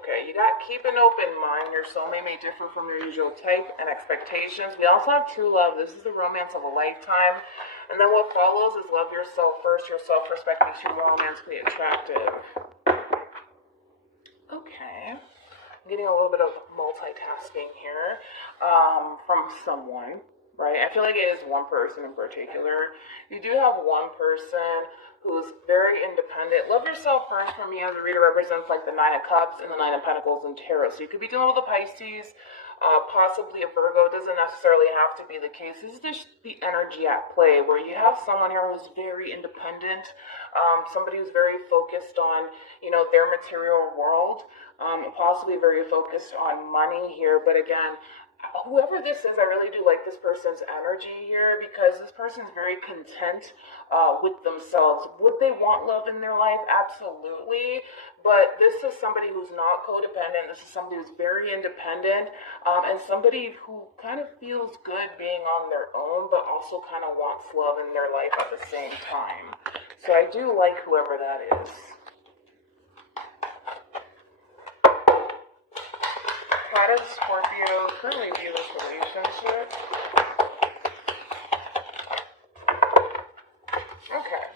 Okay, you got keep an open mind. Your soulmate may differ from your usual type and expectations. We also have true love. This is the romance of a lifetime. And then what follows is love yourself first. Your self-respect makes you romantically attractive. Okay. I'm getting a little bit of multitasking here from someone, right? I feel like it is one person in particular. You do have one person who's very independent. Love yourself first for me as a reader represents like the Nine of Cups and the Nine of Pentacles in Tarot. So you could be dealing with a Pisces, possibly a Virgo. It doesn't necessarily have to be the case. This is just the energy at play where you have someone here who's very independent, somebody who's very focused on, their material world, possibly very focused on money here. But again, whoever this is, I really do like this person's energy here because this person's very content with themselves. Would they want love in their life? Absolutely. But this is somebody who's not codependent. This is somebody who's very independent and somebody who kind of feels good being on their own, but also kind of wants love in their life at the same time. So I do like whoever that is. How does Scorpio currently view this relationship? Okay.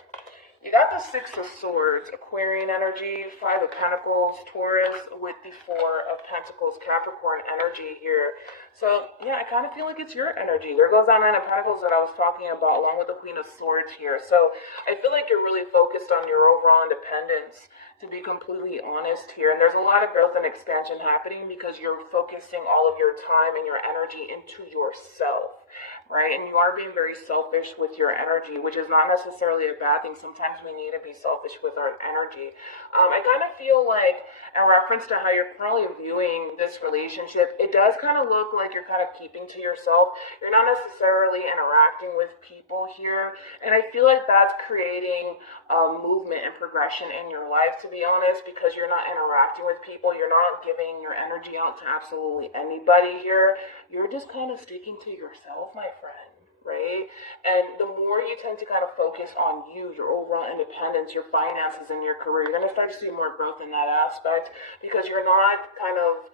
You got the Six of Swords, Aquarian energy, Five of Pentacles, Taurus, with the Four of Pentacles, Capricorn energy here. So, yeah, I kind of feel like it's your energy. There goes that Nine of Pentacles that I was talking about, along with the Queen of Swords here. So, I feel like you're really focused on your overall independence, to be completely honest here. And there's a lot of growth and expansion happening because you're focusing all of your time and your energy into yourself, right? And you are being very selfish with your energy, which is not necessarily a bad thing. Sometimes we need to be selfish with our energy. I kind of feel like, in reference to how you're currently viewing this relationship, it does kind of look like you're kind of keeping to yourself. You're not necessarily interacting with people here. And I feel like that's creating movement and progression in your life, to be honest, because you're not interacting with people. You're not giving your energy out to absolutely anybody here. You're just kind of sticking to yourself, my friend, right? And the more you tend to kind of focus on you, your overall independence, your finances, and your career, you're going to start to see more growth in that aspect because you're not kind of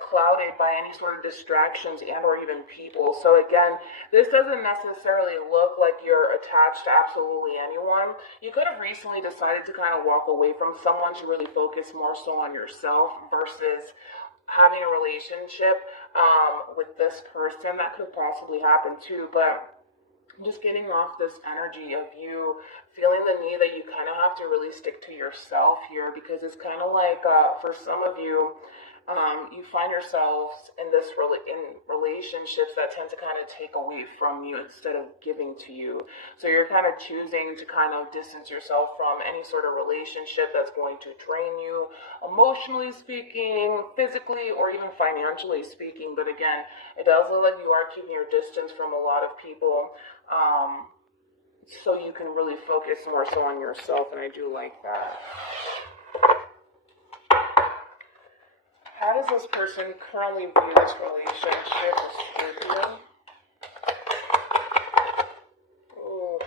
clouded by any sort of distractions and or even people. So again, this doesn't necessarily look like you're attached to absolutely anyone. You could have recently decided to kind of walk away from someone to really focus more so on yourself versus having a relationship with this person. That could possibly happen too, but just getting off this energy of you feeling the need that you kind of have to really stick to yourself here, because it's kind of like for some of you, you find yourselves in relationships that tend to kind of take away from you instead of giving to you. So you're kind of choosing to kind of distance yourself from any sort of relationship that's going to drain you, emotionally speaking, physically, or even financially speaking. But again, it does look like you are keeping your distance from a lot of people, so you can really focus more so on yourself, and I do like that. How does this person currently view this relationship with Scorpio? Oh.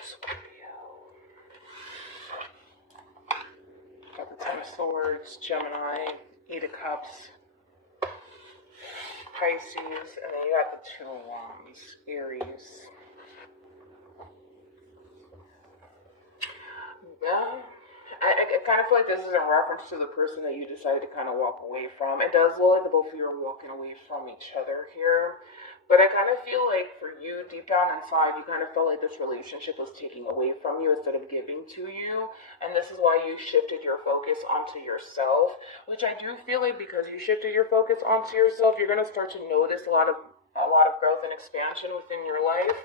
Scorpio. Got the Ten of Swords, Gemini, Eight of Cups, Pisces, and then you got the Two of Wands, Aries. Yeah, I kind of feel like this is in reference to the person that you decided to kind of walk away from. It does look like the both of you are walking away from each other here. But I kind of feel like for you, deep down inside, you kind of felt like this relationship was taking away from you instead of giving to you. And this is why you shifted your focus onto yourself, which I do feel like because you shifted your focus onto yourself, you're going to start to notice a lot of growth and expansion within your life.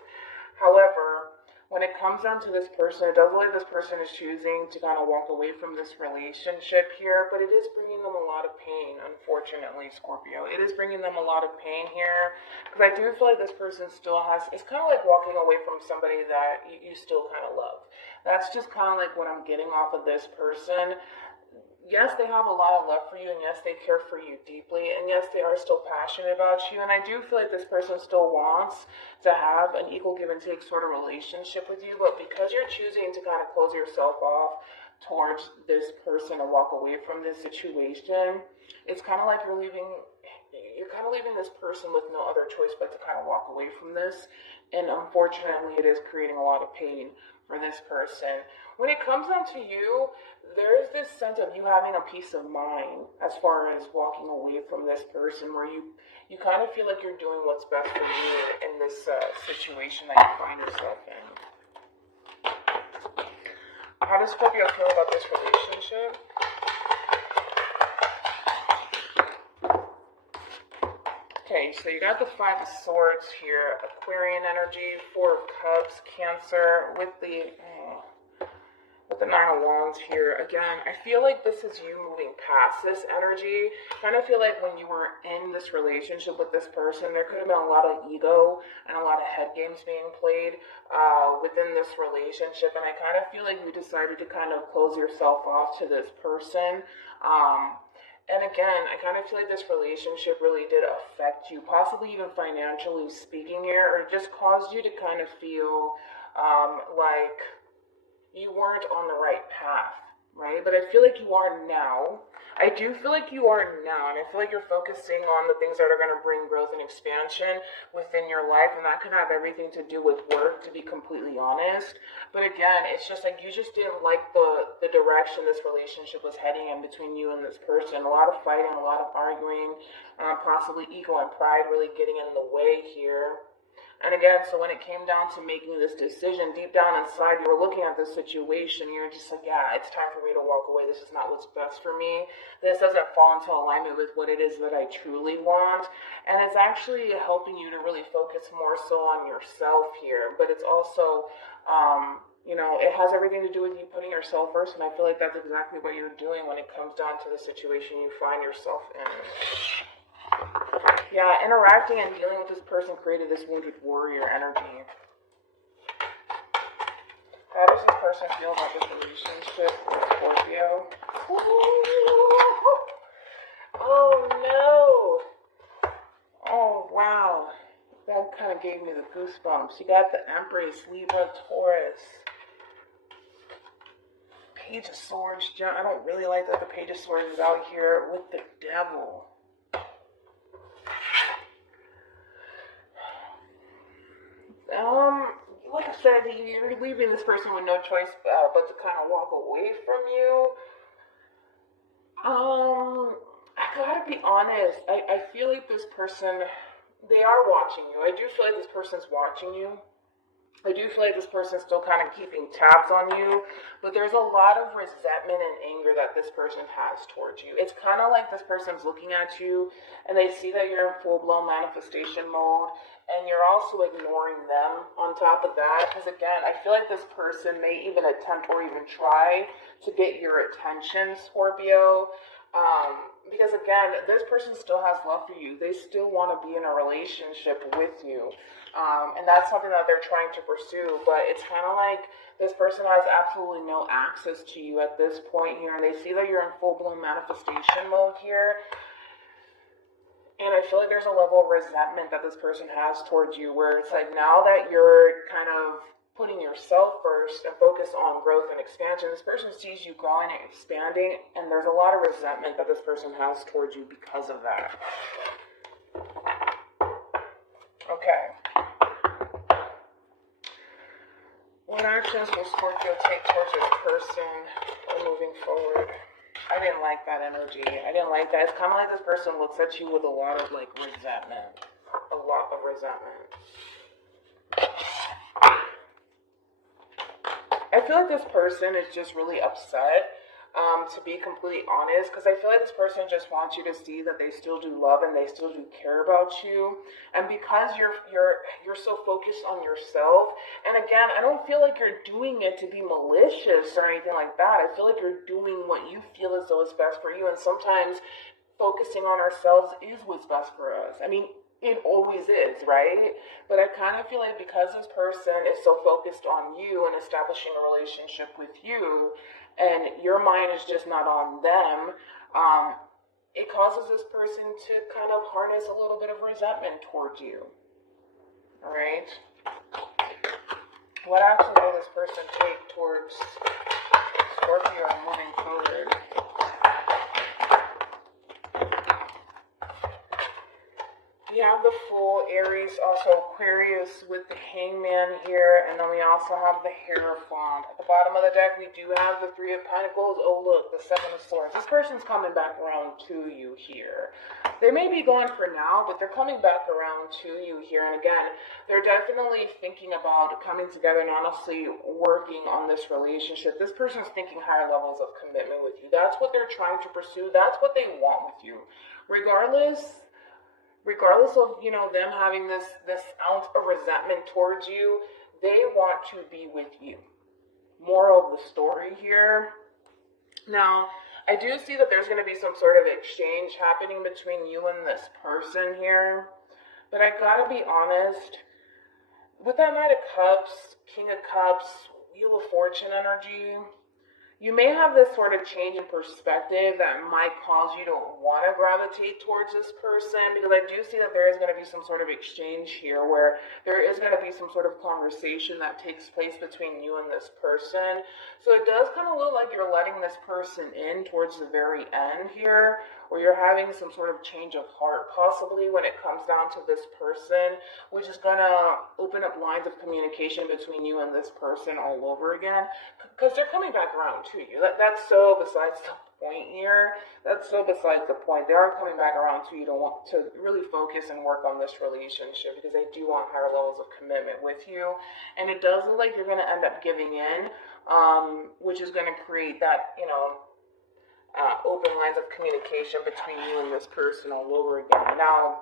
However, when it comes down to this person, it does look like this person is choosing to kind of walk away from this relationship here, but it is bringing them a lot of pain, unfortunately, Scorpio. It is bringing them a lot of pain here, because I do feel like this person still has, it's kind of like walking away from somebody that you still kind of love. That's just kind of like what I'm getting off of this person. yes, they have a lot of love for you, and yes, they care for you deeply, and yes, they are still passionate about you. And I do feel like this person still wants to have an equal give and take sort of relationship with you, but because you're choosing to kind of close yourself off towards this person or walk away from this situation, it's kind of like you're kind of leaving this person with no other choice but to kind of walk away from this. And unfortunately, it is creating a lot of pain for this person. When it comes down to you, there is this sense of you having a peace of mind as far as walking away from this person, where you kind of feel like you're doing what's best for you in this situation that you find yourself in. How does Scorpio feel about this relationship? Okay, so you got the Five of Swords here, Aquarian energy, Four of Cups, Cancer, with the Nine of Wands here. Again, I feel like this is you moving past this energy. Kind of feel like when you were in this relationship with this person, there could have been a lot of ego and a lot of head games being played within this relationship. And I kind of feel like you decided to kind of close yourself off to this person. And again, I kind of feel like this relationship really did affect you, possibly even financially speaking here, or just caused you to kind of feel like you weren't on the right path, right? But I feel like you are now. I do feel like you are now, and I feel like you're focusing on the things that are going to bring growth and expansion within your life, and that could have everything to do with work, to be completely honest. But again, it's just like you just didn't like the direction this relationship was heading in between you and this person. A lot of fighting, a lot of arguing, possibly ego and pride really getting in the way here. And again, so when it came down to making this decision, deep down inside, you were looking at this situation, you're just like, yeah, it's time for me to walk away. This is not what's best for me. This doesn't fall into alignment with what it is that I truly want. And it's actually helping you to really focus more so on yourself here. But it's also, it has everything to do with you putting yourself first. And I feel like that's exactly what you're doing when it comes down to the situation you find yourself in. Yeah, interacting and dealing with this person created this wounded warrior energy. How does this person feel about this relationship with Scorpio? Ooh. Oh no! Oh wow. That kind of gave me the goosebumps. You got the Empress, Libra, Taurus. Page of Swords. I don't really like that the Page of Swords is out here with the Devil. Like I said, you're leaving this person with no choice but to kind of walk away from you. I gotta be honest. I feel like this person, they are watching you. I do feel like this person's watching you. I do feel like this person's still kind of keeping tabs on you, but there's a lot of resentment and anger that this person has towards you. It's kind of like this person's looking at you and they see that you're in full-blown manifestation mode, and you're also ignoring them on top of that, because again, I feel like this person may even attempt or even try to get your attention, Scorpio. Because again, this person still has love for you. They still want to be in a relationship with you. And that's something that they're trying to pursue. But it's kind of like this person has absolutely no access to you at this point here. And they see that you're in full-blown manifestation mode here. And I feel like there's a level of resentment that this person has towards you, where it's like, now that you're kind of putting yourself first and focus on growth and expansion, this person sees you growing and expanding, and there's a lot of resentment that this person has towards you because of that. Okay. What actions will Scorpio take towards this person moving forward? I didn't like that energy. I didn't like that. It's kind of like this person looks at you with a lot of resentment. A lot of resentment. I feel like this person is just really upset, to be completely honest, because I feel like this person just wants you to see that they still do love and they still do care about you. And because you're so focused on yourself, and again, I don't feel like you're doing it to be malicious or anything like that. I feel like you're doing what you feel as though is best for you, and sometimes focusing on ourselves is what's best for us. I mean, it always is, right? But I kind of feel like because this person is so focused on you and establishing a relationship with you, and your mind is just not on them, it causes this person to kind of harness a little bit of resentment towards you. All right? What action will this person take towards Scorpio moving forward? We have the Fool, Aries, also Aquarius with the Hangman here, and then we also have the Hierophant. At the bottom of the deck, we do have the Three of Pentacles. Oh, look, the Seven of Swords. This person's coming back around to you here. They may be gone for now, but they're coming back around to you here. And again, they're definitely thinking about coming together and honestly working on this relationship. This person's thinking higher levels of commitment with you. That's what they're trying to pursue. That's what they want with you. Regardless of, them having this ounce of resentment towards you, they want to be with you. Moral of the story here. Now, I do see that there's going to be some sort of exchange happening between you and this person here. But I gotta be honest, with that Knight of Cups, King of Cups, Wheel of Fortune energy, you may have this sort of change in perspective that might cause you to want to gravitate towards this person, because I do see that there is going to be some sort of exchange here where there is going to be some sort of conversation that takes place between you and this person. So it does kind of look like you're letting this person in towards the very end here, or you're having some sort of change of heart, possibly when it comes down to this person, which is going to open up lines of communication between you and this person all over again, because they're coming back around to you. That's so besides the point here. That's so besides the point. They are coming back around to you to want to really focus and work on this relationship, because they do want higher levels of commitment with you. And it does look like you're going to end up giving in, which is going to create that, open lines of communication between you and this person all over again. Now,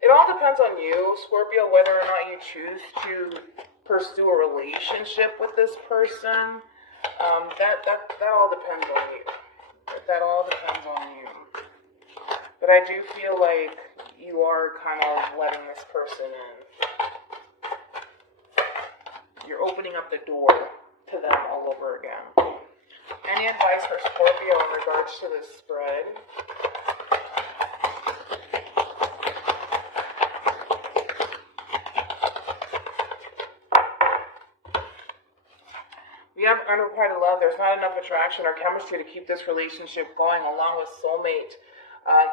it all depends on you, Scorpio, whether or not you choose to pursue a relationship with this person. That all depends on you. That all depends on you. But I do feel like you are kind of letting this person in. You're opening up the door to them all over again. Any advice for Scorpio in regards to this spread? We have unrequited love. There's not enough attraction or chemistry to keep this relationship going, along with soulmate.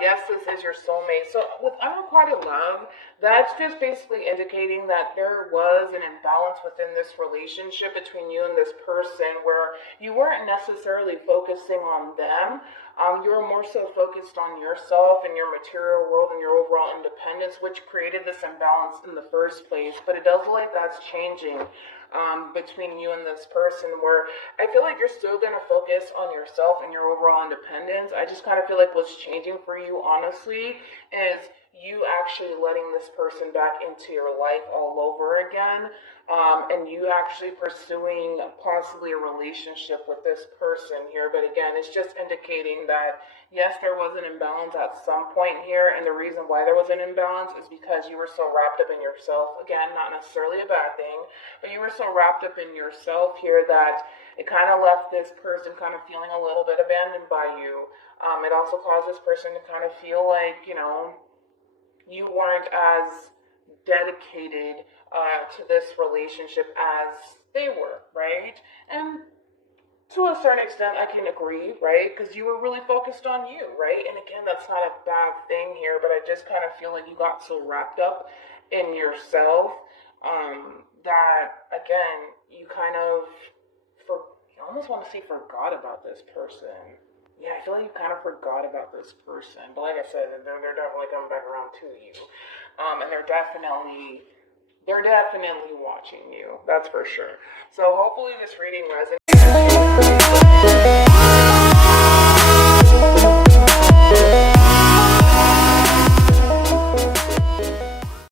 Yes, this is your soulmate. So with unrequited love, that's just basically indicating that there was an imbalance within this relationship between you and this person, where you weren't necessarily focusing on them. You were more so focused on yourself and your material world and your overall independence, which created this imbalance in the first place. But it does look like that's changing between you and this person, where I feel like you're still going to focus on yourself and your overall independence. I just kind of feel like what's changing for you, honestly, is you actually letting this person back into your life all over again, and you actually pursuing possibly a relationship with this person here. But again, it's just indicating that, yes, there was an imbalance at some point here, and the reason why there was an imbalance is because you were so wrapped up in yourself. Again, not necessarily a bad thing, but you were so wrapped up in yourself here that it kind of left this person kind of feeling a little bit abandoned by you. It also caused this person to kind of feel like, you weren't as dedicated to this relationship as they were, right? And to a certain extent, I can agree, right? Because you were really focused on you, right? And again, that's not a bad thing here, but I just kind of feel like you got so wrapped up in yourself that, again, you kind of, I almost want to say forgot about this person. Yeah, I feel like you kind of forgot about this person. But like I said, they're definitely coming back around to you. And they're definitely watching you. That's for sure. So hopefully this reading resonates.